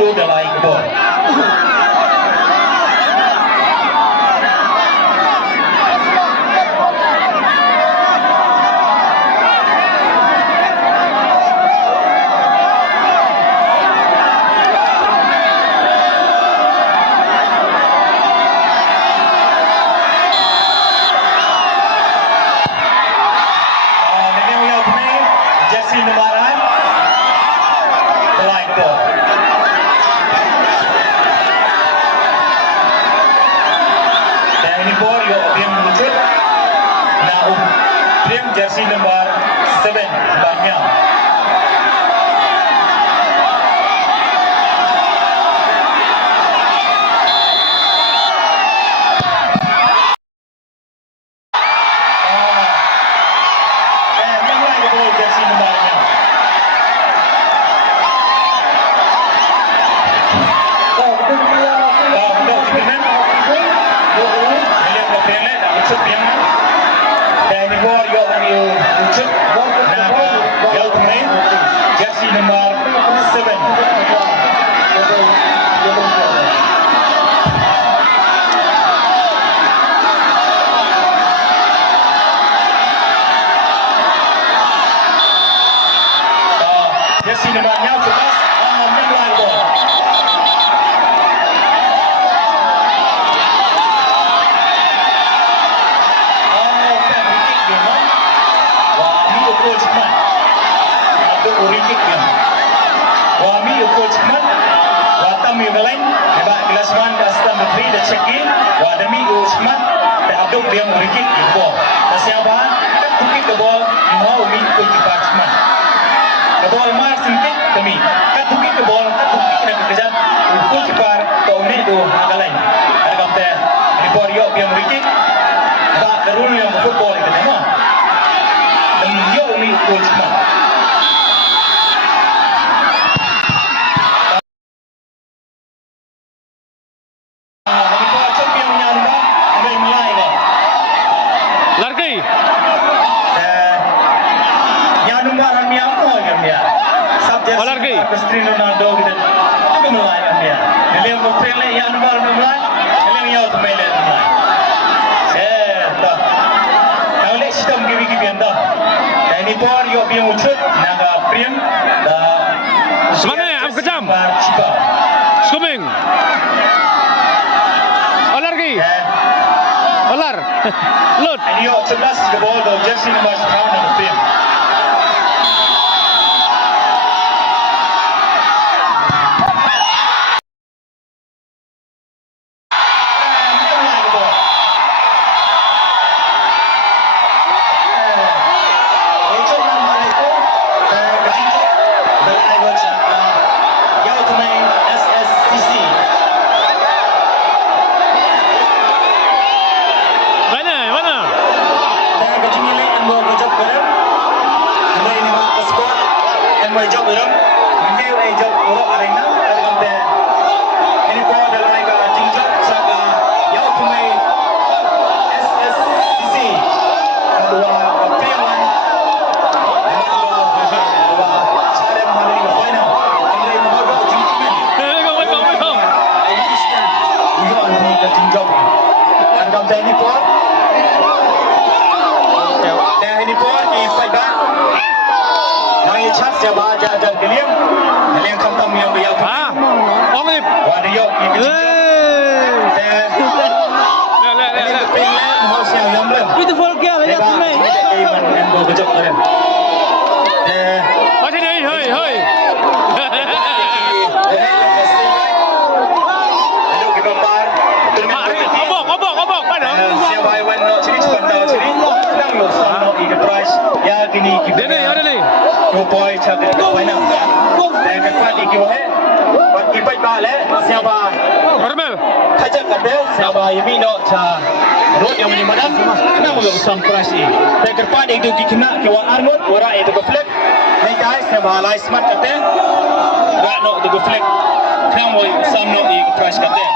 do the like ball. Priang jersey number 7 Priang. Iawtymmei, jersey number 7. Jersey number nya cepat, menang gol. Wami ukul cepat, watam yang hebat kelasman dasar menteri dan cekin, wadami ukul cepat, aduk dia merikik di bawah. Siapa? Kat tukik ke bawah, mau umi ukul cepat cepat. Ke bawah mar sentik kami, kat tukik ke bawah, kat tukik nak kerja, ukul cepat, kau umi tu agak lain. Ada kata, di bawah dia merikik, tak terus yang football itu nama. Dan dia umi ukul cepat. Cristiano Ronaldo kita juga mulai kan dia. Nilai Priang yang baru mulai, nilai Iawtymmei mulai. Tak. Kalau lek sistem gibi anda. Ini por yo biang ucut naga Priang dah. Semana am kejam. Skuming. Olar lagi. Olar. Load. Ini yo 11 ke bawah do jersey number 10 naga Priang. Job orang, ini job orang arena, ada ini pun ada lagi tinggal saga Iawtymmei SSCC dua Priang dua cara menghadapi final. Ini membawa jingkiman. Ini ke tinggal. Ada ini pun, dan ini pun di fight. Nangis chat siapa aja kalian kampung yang Iawtymmei. Omip. Wadah yo ini. Beautiful girl Iawtymmei. Yang bawa kejap kalian. Macam ni, hoi. Aduh kita bar. Obok, mana? Siapa yang nak ciri sepandau ciri. Lang lo sama di price. Ya gini kita. Ada ni. Boy cakap final. Dan kepada kita kipai balik siapa? Normal. Kajak kata siapa yang minat cah road yang menyimpan kenapa belum surprise ini? Dan kepada itu kita kewan Arnold orang itu geflek. Ni guys siapa last smart kata. Rak nak itu geflek. Kenapa sama itu price kata?